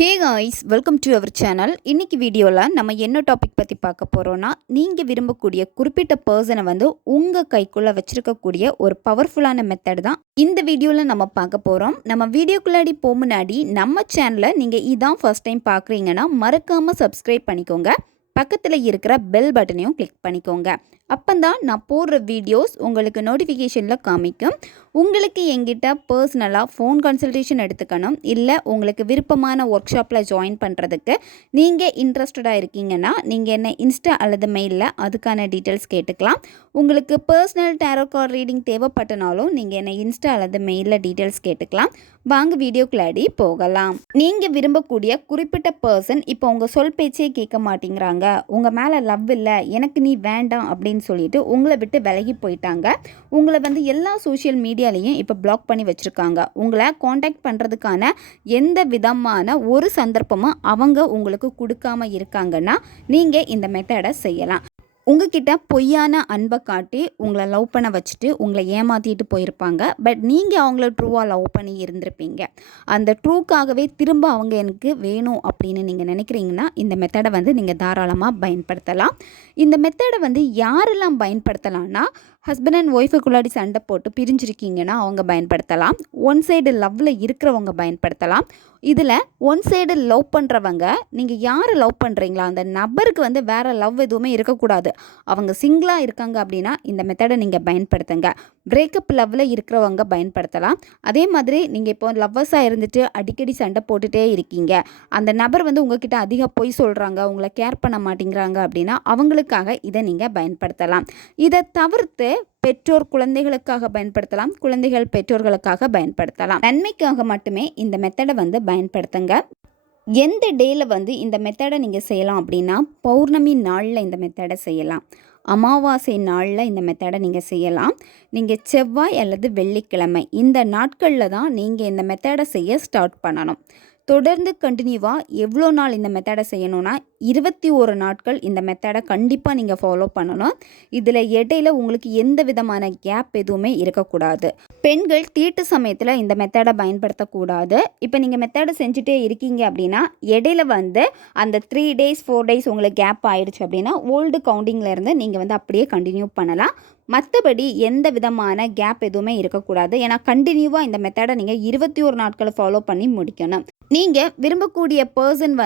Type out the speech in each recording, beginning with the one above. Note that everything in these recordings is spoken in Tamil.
Hey guys, welcome to our channel. இன்னைக்கு வீடியோவில் நம்ம என்ன டாபிக் பற்றி பார்க்க போகிறோன்னா, நீங்கள் விரும்பக்கூடிய குறிப்பிட்ட பர்சனை உங்கள் கைக்குள்ளே வச்சுருக்கக்கூடிய ஒரு பவர்ஃபுல்லான மெத்தட் தான் இந்த வீடியோவில் நம்ம பார்க்க போகிறோம். நம்ம வீடியோக்குள்ளாடி முன்னாடி நம்ம சேனலை நீங்கள் இதான் ஃபர்ஸ்ட் டைம் பார்க்குறீங்கன்னா மறக்காமல் சப்ஸ்கிரைப் பண்ணிக்கோங்க. பக்கத்தில் இருக்கிற பெல் பட்டனையும் கிளிக் பண்ணிக்கோங்க. அப்போதான் நான் போடுற வீடியோஸ் உங்களுக்கு நோட்டிஃபிகேஷனில் காமிக்கும். உங்களுக்கு எங்கிட்ட பர்சனலாக ஃபோன் கன்சல்டேஷன் எடுத்துக்கணும், இல்லை உங்களுக்கு விருப்பமான ஒர்க் ஷாப்பில் ஜாயின் பண்ணுறதுக்கு நீங்கள் இன்ட்ரெஸ்டடாக இருக்கீங்கன்னா நீங்கள் என்ன இன்ஸ்டா அல்லது மெயிலில் அதுக்கான டீட்டெயில்ஸ் கேட்டுக்கலாம். உங்களுக்கு பர்சனல் டேரோ கார்டு ரீடிங் தேவைப்பட்டனாலும் நீங்கள் என்ன இன்ஸ்டா அல்லது மெயிலில் டீட்டெயில்ஸ் கேட்டுக்கலாம். வாங்க வீடியோக்குள்ளாடி போகலாம். நீங்கள் விரும்பக்கூடிய குறிப்பிட்ட பர்சன் இப்போ உங்கள் சொல் பேச்சே கேட்க மாட்டேங்கிறாங்க, உங்கள் மேலே லவ் இல்லை, எனக்கு நீ வேண்டாம் அப்படின்னு சொல்லிட்டு உங்களை விட்டு விலகி போயிட்டாங்க. உங்களை எல்லா சோஷியல் மீடியாலையும் இப்போ பிளாக் பண்ணி வச்சுருக்காங்க. உங்களை காண்டாக்ட் பண்ணுறதுக்கான எந்த விதமான ஒரு சந்தர்ப்பமும் அவங்க உங்களுக்கு கொடுக்காம இருக்காங்கன்னா நீங்கள் இந்த மெத்தடை செய்யலாம். உங்ககிட்ட பொய்யான அன்பை காட்டி உங்களை லவ் பண்ண வச்சுட்டு உங்களை ஏமாற்றிட்டு போயிருப்பாங்க. பட் நீங்கள் அவங்கள ட்ரூவாக லவ் பண்ணி இருந்திருப்பீங்க. அந்த ட்ரூக்காகவே திரும்ப அவங்க எனக்கு வேணும் அப்படின்னு நீங்கள் நினைக்கிறீங்கன்னா இந்த மெத்தடை நீங்கள் தாராளமாக பயன்படுத்தலாம். இந்த மெத்தடை யாரெல்லாம் பயன்படுத்தலாம்னா, ஹஸ்பண்ட் அண்ட் ஒய்ஃபுக்குள்ளாடி சண்டை போட்டு பிரிஞ்சிருக்கீங்கன்னா அவங்க பயன்படுத்தலாம். ஒன் சைடு லவ்வில் இருக்கிறவங்க பயன்படுத்தலாம். இதில் ஒன் சைடு லவ் பண்ணுறவங்க, நீங்கள் யாரை லவ் பண்ணுறீங்களா அந்த நபருக்கு வேறு லவ் எதுவுமே இருக்கக்கூடாது, அவங்க சிங்கிளாக இருக்காங்க அப்படின்னா இந்த மெத்தடை நீங்கள் பயன்படுத்துங்க. பிரேக்கப் லவ்வில் இருக்கிறவங்க பயன்படுத்தலாம். அதே மாதிரி நீங்கள் இப்போ லவ்வர்ஸாக இருந்துட்டு அடிக்கடி சண்டை போட்டுகிட்டே இருக்கீங்க, அந்த நபர் உங்ககிட்ட அதிக பொய் சொல்கிறாங்க, உங்களை கேர் பண்ண மாட்டேங்கிறாங்க அப்படின்னா அவங்களுக்காக இதை நீங்கள் பயன்படுத்தலாம். இதை தவிர்த்து பெற்றோர் குழந்தைகளுக்காக பயன்படுத்தலாம், குழந்தைகள் பெற்றோர்களுக்காக பயன்படுத்தலாம். நன்மைக்காக மட்டுமே இந்த மெத்தடை பயன்படுத்துங்க. எந்த டேயில் இந்த மெத்தடை நீங்கள் செய்யலாம் அப்படின்னா, பௌர்ணமி நாளில் இந்த மெத்தடை செய்யலாம், அமாவாசை நாளில் இந்த மெத்தடை நீங்கள் செய்யலாம். நீங்கள் செவ்வாய் அல்லது வெள்ளிக்கிழமை இந்த நாட்களில் தான் நீங்கள் இந்த மெத்தடை செய்ய ஸ்டார்ட் பண்ணணும். தொடர்ந்து கண்டினியூவாக எவ்வளோ நாள் இந்த மெத்தடை செய்யணும்னா 21 நாட்கள் இந்த மெத்தடை கண்டிப்பாக நீங்கள் ஃபாலோ பண்ணணும். இதில் இடையில உங்களுக்கு எந்த விதமான கேப் எதுவுமே இருக்கக்கூடாது. பெண்கள் தீட்டு சமயத்தில் இந்த மெத்தடை பயன்படுத்தக்கூடாது. இப்போ நீங்கள் மெத்தடை செஞ்சுட்டே இருக்கீங்க அப்படின்னா இடையில அந்த 3 days 4 days உங்களுக்கு கேப் ஆயிடுச்சு அப்படின்னா ஓல்டு கவுண்டிங்கில் இருந்து நீங்கள் அப்படியே கண்டினியூ பண்ணலாம். மற்றபடி எந்த விதமான கேப் எதுவுமே இருக்கக்கூடாது. ஏன்னா கண்டினியூவாக இந்த மெத்தடை நீங்கள் 21 நாட்களை ஃபாலோ பண்ணி முடிக்கணும். நீங்கள் விரும்பக்கூடிய பர்சன்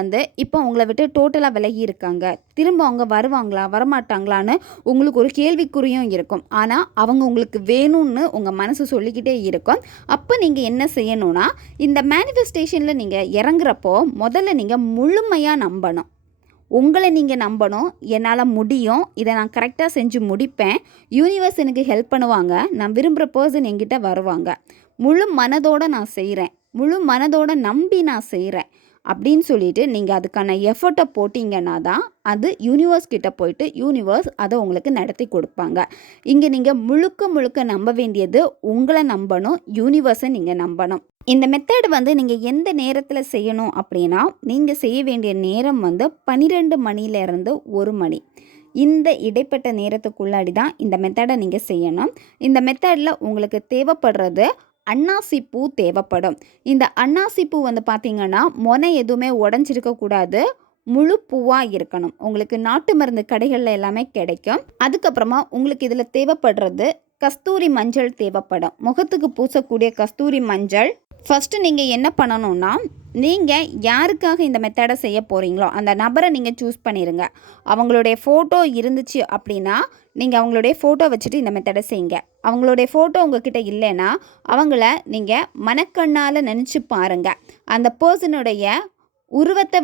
இப்போ உங்களை விட்டு டோட்டலாக விலகி இருக்காங்க, திரும்ப அவங்க வருவாங்களா வரமாட்டாங்களான்னு உங்களுக்கு ஒரு கேள்விக்குறியும் இருக்கும். ஆனால் அவங்க உங்களுக்கு வேணும்னு உங்கள் மனசு சொல்லிக்கிட்டே இருக்கும். அப்போ நீங்கள் என்ன செய்யணும்னா, இந்த மேனிஃபெஸ்டேஷனில் நீங்கள் இறங்குறப்போ முதல்ல நீங்கள் முழுமையாக நம்பணும். உங்களை நீங்கள் நம்பணும், என்னால் முடியும், இதை நான் கரெக்டாக செஞ்சு முடிப்பேன், யூனிவர்ஸ் எனக்கு ஹெல்ப் பண்ணுவாங்க, நான் விரும்புகிற பர்சன் என்கிட்ட வருவாங்க, முழு மனதோடு நான் செய்கிறேன், முழு மனதோடு நம்பி நான் செய்கிறேன் அப்படின்னு சொல்லிட்டு நீங்கள் அதுக்கான எஃபர்ட்டை போட்டிங்கன்னா தான் அது யூனிவர்ஸ் கிட்ட போயிட்டு யூனிவர்ஸ் அதை உங்களுக்கு நடத்தி கொடுப்பாங்க. இங்கே நீங்கள் முழுக்க முழுக்க நம்ப வேண்டியது உங்களை நம்பணும், யூனிவர்ஸை நீங்கள் நம்பணும். இந்த மெத்தட் நீங்கள் எந்த நேரத்தில் செய்யணும் அப்படின்னா, நீங்கள் செய்ய வேண்டிய நேரம் 12 மணிலேருந்து 1 மணி. இந்த இடைப்பட்ட நேரத்துக்குள்ளாடி தான் இந்த மெத்தடை நீங்கள் செய்யணும். இந்த மெத்தடில் உங்களுக்கு தேவைப்படுறது அன்னாசி பூ தேவைப்படும். இந்த அன்னாசி பூ பார்த்தீங்கன்னா மொனை எதுவுமே உடஞ்சிருக்கக்கூடாது, முழு பூவாக இருக்கணும். உங்களுக்கு நாட்டு மருந்து கடைகளில் எல்லாமே கிடைக்கும். அதுக்கப்புறமா உங்களுக்கு இதில் தேவைப்படுறது கஸ்தூரி மஞ்சள் தேவைப்படும், முகத்துக்கு பூசக்கூடிய கஸ்தூரி மஞ்சள். ஃபஸ்ட்டு நீங்கள் என்ன பண்ணணும்னா, நீங்கள் யாருக்காக இந்த மெத்தடை செய்ய போகிறீங்களோ அந்த நபரை நீங்கள் சூஸ் பண்ணிடுங்க. அவங்களுடைய ஃபோட்டோ இருந்துச்சு அப்படின்னா நீங்கள் அவங்களுடைய ஃபோட்டோ வச்சுட்டு இந்த மெத்தடை செய்யுங்க. அவங்களுடைய ஃபோட்டோ உங்ககிட்ட இல்லைன்னா அவங்கள நீங்கள் மனக்கண்ணால் நினச்சி பாருங்கள். அந்த பர்சனுடைய உருவத்தை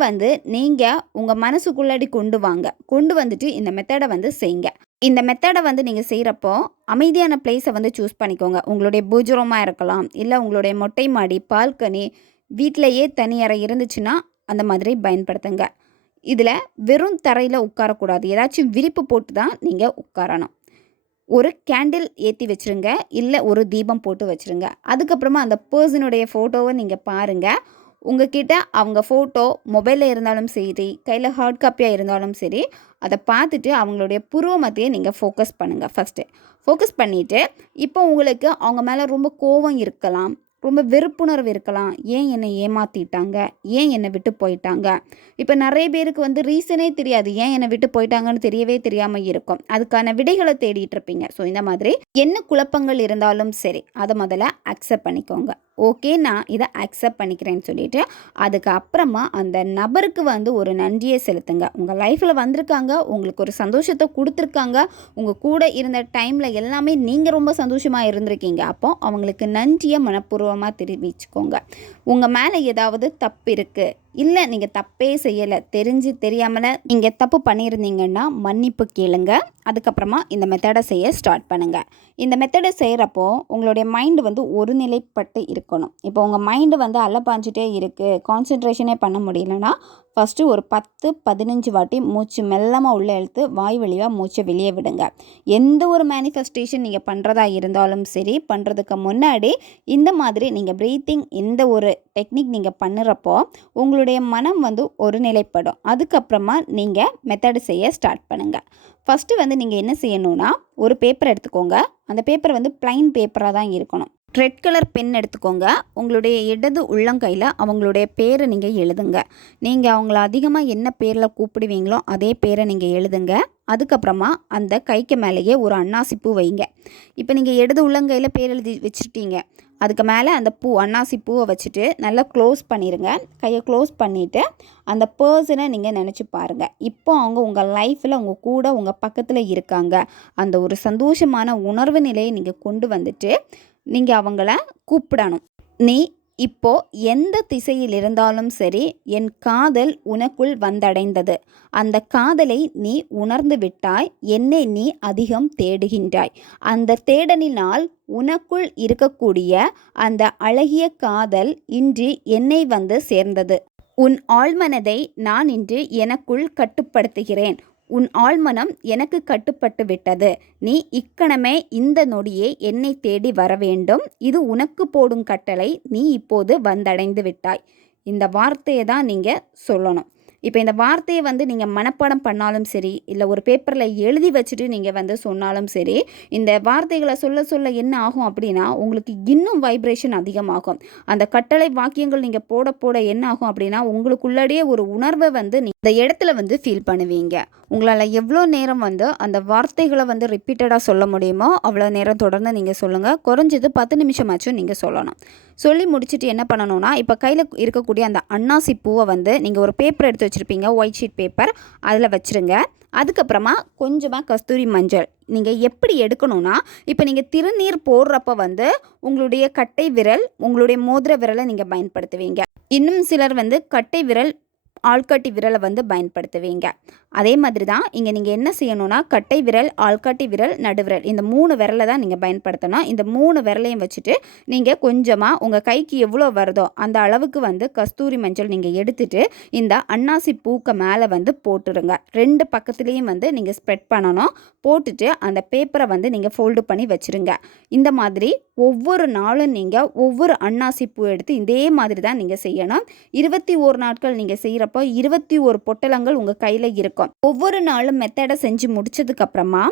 நீங்கள் உங்கள் மனசுக்குள்ளாடி கொண்டு வந்துட்டு இந்த மெத்தடை செய்யுங்க. இந்த மெத்தடை நீங்கள் செய்கிறப்போ அமைதியான பிளேஸை சூஸ் பண்ணிக்கோங்க. உங்களுடைய பூஜ்ரமாக இருக்கலாம், இல்லை உங்களுடைய மொட்டை மாடி, பால்கனி, வீட்டிலையே தனி அறை இருந்துச்சுன்னா அந்த மாதிரி பயன்படுத்துங்க. இதில் வெறும் தரையில் உட்காரக்கூடாது, ஏதாச்சும் விரிப்பு போட்டு தான் நீங்கள் உட்காரணும். ஒரு கேண்டில் ஏற்றி வச்சுருங்க, இல்லை ஒரு தீபம் போட்டு வச்சுருங்க. அதுக்கப்புறமா அந்த பர்சனுடைய ஃபோட்டோவை நீங்கள் பாருங்கள். உங்ககிட்ட அவங்க ஃபோட்டோ மொபைலில் இருந்தாலும் சரி, கையில் ஹார்ட் காப்பியாக இருந்தாலும் சரி, அதை பார்த்துட்டு அவங்களுடைய புருவ மத்தியை நீங்கள் ஃபோக்கஸ் பண்ணுங்கள். ஃபஸ்ட்டு ஃபோக்கஸ் பண்ணிவிட்டு இப்போ உங்களுக்கு அவங்க மேலே ரொம்ப கோபம் இருக்கலாம், ரொம்ப வெறுப்புணர்வு இருக்கலாம். ஏன் என்னை ஏமாத்திட்டாங்க? ஏன் என்னை விட்டு போயிட்டாங்க? இப்போ நிறைய பேருக்கு வந்து ரீசனே தெரியாது. ஏன் என்னை விட்டு போயிட்டாங்கன்னு தெரியவே தெரியாமல் இருக்கும். அதுக்கான விடைகளை தேடிட்டு இருப்பீங்க. ஸோ இந்த மாதிரி என்ன குழப்பங்கள் இருந்தாலும் சரி, அதை முதல்ல அக்செப்ட் பண்ணிக்கோங்க. ஓகே, நான் இதை அக்செப்ட் பண்ணிக்கிறேன்னு சொல்லிட்டு அதுக்கப்புறமா அந்த நபருக்கு வந்து ஒரு நன்றியை செலுத்துங்க. உங்கள் லைஃப்பில் வந்திருக்காங்க, உங்களுக்கு ஒரு சந்தோஷத்தை கொடுத்துருக்காங்க, உங்கள் கூட இருந்த டைமில் எல்லாமே நீங்கள் ரொம்ப சந்தோஷமாக இருந்திருக்கீங்க. அப்போ அவங்களுக்கு நன்றியை மனப்பூர்வமாக தெரிவிச்சுக்கோங்க. உங்கள் மேலே ஏதாவது தப்பு இருக்குது, இல்லை நீங்கள் தப்பே செய்யலை, தெரிஞ்சு தெரியாமல் நீங்கள் தப்பு பண்ணியிருந்தீங்கன்னா மன்னிப்பு கேளுங்க. அதுக்கப்புறமா இந்த மெத்தடை செய்ய ஸ்டார்ட் பண்ணுங்கள். இந்த மெத்தடை செய்கிறப்போ உங்களுடைய மைண்டு வந்து ஒரு நிலைப்பட்டு இருக்கணும். இப்போ உங்கள் மைண்டு வந்து அலைப்பாஞ்சிட்டே இருக்குது, கான்சென்ட்ரேஷனே பண்ண முடியலன்னா ஃபஸ்ட்டு ஒரு 10-15 வாட்டி மூச்சு மெல்லமாக உள்ளே இழுத்து வாய் வழியாக மூச்சை வெளியே விடுங்க. எந்த ஒரு மேனிஃபெஸ்டேஷன் நீங்கள் பண்ணுறதா இருந்தாலும் சரி, பண்ணுறதுக்கு முன்னாடி இந்த மாதிரி நீங்கள் ப்ரீத்திங் எந்த ஒரு டெக்னிக் நீங்கள் பண்ணுறப்போ உங்களுடைய மனம் வந்து ஒரு நிலைப்படும். அதுக்கப்புறமா நீங்கள் மெத்தடு செய்ய ஸ்டார்ட் பண்ணுங்கள். ஃபஸ்ட்டு வந்து நீங்கள் என்ன செய்யணும்னா, ஒரு பேப்பர் எடுத்துக்கோங்க. அந்த பேப்பர் வந்து ப்ளைன் பேப்பராக தான் இருக்கணும். ரெட் கலர் பென் எடுத்துக்கோங்க. உங்களுடைய இடது உள்ளங்கையில் அவங்களுடைய பேரை நீங்கள் எழுதுங்க. நீங்கள் அவங்கள அதிகமாக என்ன பேரில் கூப்பிடுவீங்களோ அதே பேரை நீங்கள் எழுதுங்க. அதுக்கப்புறமா அந்த கைக்கு மேலேயே ஒரு அன்னாசி பூ வைங்க. இப்போ நீங்கள் இடது உள்ளங்கையில் பேர் எழுதி வச்சுட்டீங்க. அதுக்கு மேலே அந்த அன்னாசி பூவை வச்சுட்டு நல்லா க்ளோஸ் பண்ணிடுங்க. கையை க்ளோஸ் பண்ணிவிட்டு அந்த பர்சனை நீங்கள் நினச்சி பாருங்கள். இப்போ அவங்க உங்கள் லைஃப்பில் உங்கள் கூட உங்கள் பக்கத்தில் இருக்காங்க. அந்த ஒரு சந்தோஷமான உணர்வு நிலையை நீங்கள் கொண்டு வந்துட்டு நீங்கள் அவங்கள கூப்பிடணும். நீ இப்போ எந்த திசையில் இருந்தாலும் சரி, என் காதல் உனக்குள் வந்தடைந்தது. அந்த காதலை நீ உணர்ந்து விட்டாய். என்னை நீ அதிகம் தேடுகின்றாய். அந்த தேடலினால் உனக்குள் இருக்கக்கூடிய அந்த அழகிய காதல் இன்று என்னை வந்து சேர்ந்தது. உன் ஆழ்மனதை நான் இன்று எனக்குள் கட்டுப்படுத்துகிறேன். உன் ஆழ்மனம் எனக்கு கட்டுப்பட்டு விட்டது. நீ இக்கணமே இந்த நொடியே என்னை தேடி வர வேண்டும். இது உனக்கு போடும் கட்டளை. நீ இப்போது வந்தடைந்து விட்டாய். இந்த வார்த்தையை தான் நீங்கள் சொல்லணும். இப்போ இந்த வார்த்தையை வந்து நீங்கள் மனப்பாடம் பண்ணாலும் சரி, இல்லை ஒரு பேப்பரில் எழுதி வச்சுட்டு நீங்கள் வந்து சொன்னாலும் சரி, இந்த வார்த்தைகளை சொல்ல சொல்ல என்ன ஆகும் அப்படின்னா உங்களுக்கு இன்னும் வைப்ரேஷன் அதிகமாகும். அந்த கட்டளை வாக்கியங்கள் நீங்கள் போட போட என்ன ஆகும் அப்படின்னா உங்களுக்குள்ளேயே ஒரு உணர்வை வந்து இந்த இடத்துல வந்து ஃபீல் பண்ணுவீங்க. உங்களால் எவ்வளோ நேரம் வந்து அந்த வார்த்தைகளை வந்து ரிப்பீட்டடாக சொல்ல முடியுமோ அவ்வளோ நேரம் தொடர்ந்து நீங்கள் சொல்லுங்கள். குறைஞ்சது 10 நிமிஷமாச்சும் நீங்கள் சொல்லணும். சொல்லி முடிச்சுட்டு என்ன பண்ணணும்னா, இப்போ கையில் இருக்கக்கூடிய அந்த அன்னாசி பூவை வந்து நீங்கள் ஒரு பேப்பர் எடுத்து வச்சுருப்பீங்க, ஒயிட் ஷீட் பேப்பர், அதில் வச்சுருங்க. அதுக்கப்புறமா கொஞ்சமாக கஸ்தூரி மஞ்சள் நீங்கள் எப்படி எடுக்கணும்னா, இப்போ நீங்கள் திருநீர் போடுறப்ப வந்து உங்களுடைய கட்டை விரல், உங்களுடைய மோதிர விரலை நீங்கள் பயன்படுத்துவீங்க. இன்னும் சிலர் வந்து கட்டை விரல், ஆள்காட்டி விரலை வந்து பயன்படுத்துவீங்க. அதே மாதிரி தான் இங்கே நீங்கள் என்ன செய்யணும்னா, கட்டை விரல், ஆள்காட்டி விரல், நடுவிரல், இந்த 3 விரலை தான் நீங்கள் பயன்படுத்தணும். இந்த 3 விரலையும் வச்சுட்டு நீங்கள் கொஞ்சமாக உங்கள் கைக்கு எவ்வளோ வருதோ அந்த அளவுக்கு வந்து கஸ்தூரி மஞ்சள் நீங்கள் எடுத்துட்டு இந்த அன்னாசி பூக்க மேலே வந்து போட்டுருங்க. 2 பக்கத்துலேயும் வந்து நீங்கள் ஸ்ப்ரெட் பண்ணணும். போட்டுட்டு அந்த பேப்பரை வந்து நீங்கள் ஃபோல்டு பண்ணி வச்சுருங்க. இந்த மாதிரி ஒவ்வொரு நாளும் நீங்கள் ஒவ்வொரு அன்னாசி பூ எடுத்து இதே மாதிரி தான் நீங்கள் செய்யணும். 21 நாட்கள் நீங்கள் செய்கிறப்போ 21 பொட்டலங்கள் உங்கள் கையில் இருக்கும். ஒவ்வொரு நாளும் மெத்தடை செஞ்சு முடிச்சதுக்கப்புறமா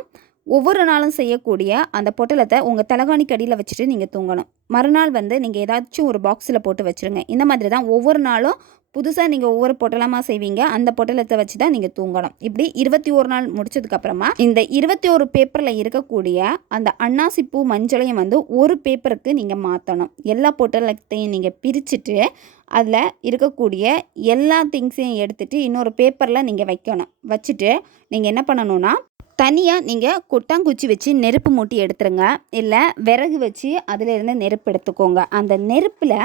ஒவ்வொரு நாளும் செய்யக்கூடிய அந்த பொட்டலத்தை உங்கள் தலகாணிக்கு அடியில் வச்சுட்டு நீங்கள் தூங்கணும். மறுநாள் வந்து நீங்கள் ஏதாச்சும் ஒரு பாக்ஸில் போட்டு வச்சுருங்க. இந்த மாதிரி தான் ஒவ்வொரு நாளும் புதுசாக நீங்கள் ஒவ்வொரு பொட்டலமாக செய்வீங்க. அந்த பொட்டலத்தை வச்சு தான் நீங்கள் தூங்கணும். இப்படி 21 நாள் முடிச்சதுக்கப்புறமா இந்த 21 பேப்பரில் இருக்கக்கூடிய அந்த அன்னாசி பூ மஞ்சளையும் வந்து ஒரு பேப்பருக்கு நீங்கள் மாற்றணும். எல்லா பொட்டலத்தையும் நீங்கள் பிரிச்சுட்டு அதில் இருக்கக்கூடிய எல்லா திங்ஸையும் எடுத்துகிட்டு இன்னொரு பேப்பரில் நீங்கள் வைக்கணும். வச்சுட்டு நீங்கள் என்ன பண்ணணும்னா, தனியாக நீங்கள் கொட்டாங்குச்சி வச்சு நெருப்பு மூட்டி எடுத்துருங்க. இல்லை விறகு வச்சு அதிலிருந்து நெருப்பு எடுத்துக்கோங்க. அந்த நெருப்பில்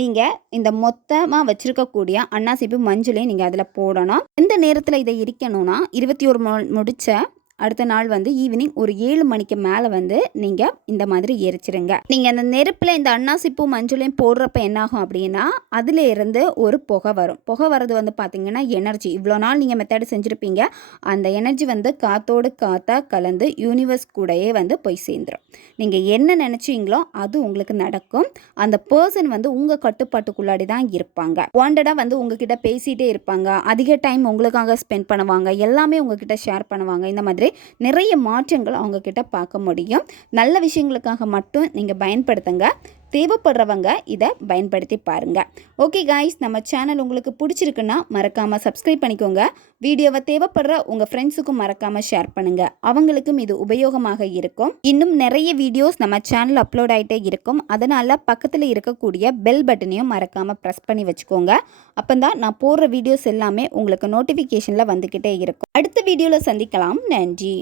நீங்கள் இந்த மொத்தமாக வச்சுருக்கக்கூடிய அன்னாசிப்பு மஞ்சளையும் நீங்கள் அதில் போடணும். எந்த நேரத்தில் இதை எரிக்கணும்னா, 21 முடித்த அடுத்த நாள் வந்து ஈவினிங் ஒரு 7 மணிக்கு மேலே வந்து நீங்கள் இந்த மாதிரி எரிச்சிருங்க. நீங்கள் அந்த நெருப்பில் இந்த அன்னாசிப்பூ மஞ்சளையும் போடுறப்ப என்னாகும் அப்படின்னா, அதில் இருந்து ஒரு புகை வரும். புகை வர்றது வந்து பார்த்திங்கன்னா எனர்ஜி. இவ்வளோ நாள் நீங்கள் மெத்தடு செஞ்சுருப்பீங்க, அந்த எனர்ஜி வந்து காற்றோடு காற்றாக கலந்து யூனிவர்ஸ் கூடயே வந்து போய் சேர்ந்துடும். நீங்கள் என்ன நினச்சிங்களோ அது உங்களுக்கு நடக்கும். அந்த பர்சன் வந்து உங்கள் கட்டுப்பாட்டுக்குள்ளாடி தான் இருப்பாங்க. வாண்டடாக வந்து உங்ககிட்ட பேசிகிட்டே இருப்பாங்க. அதிக டைம் உங்களுக்காக ஸ்பெண்ட் பண்ணுவாங்க. எல்லாமே உங்ககிட்ட ஷேர் பண்ணுவாங்க. இந்த மாதிரி நிறைய மாற்றங்கள் அவங்கக்கிட்ட பார்க்க முடியும். நல்ல விஷயங்களுக்காக மட்டும் நீங்கள் பயன்படுத்துங்க. தேவைப்படுறவங்க இதை பயன்படுத்தி பாருங்கள். ஓகே காய்ஸ், நம்ம சேனல் உங்களுக்கு பிடிச்சிருக்குன்னா மறக்காமல் சப்ஸ்கிரைப் பண்ணிக்கோங்க. வீடியோவை தேவைப்படுற உங்கள் ஃப்ரெண்ட்ஸுக்கும் மறக்காமல் ஷேர் பண்ணுங்கள். அவங்களுக்கும் இது உபயோகமாக இருக்கும். இன்னும் நிறைய வீடியோஸ் நம்ம சேனல் அப்லோட் ஆகிட்டே இருக்கும். அதனால் பக்கத்தில் இருக்கக்கூடிய பெல் பட்டனையும் மறக்காமல் ப்ரெஸ் பண்ணி வச்சுக்கோங்க. அப்போ தான் நான் போடுற வீடியோஸ் எல்லாமே உங்களுக்கு நோட்டிஃபிகேஷனில் வந்துக்கிட்டே இருக்கும். அடுத்த வீடியோவில் சந்திக்கலாம். நன்றி.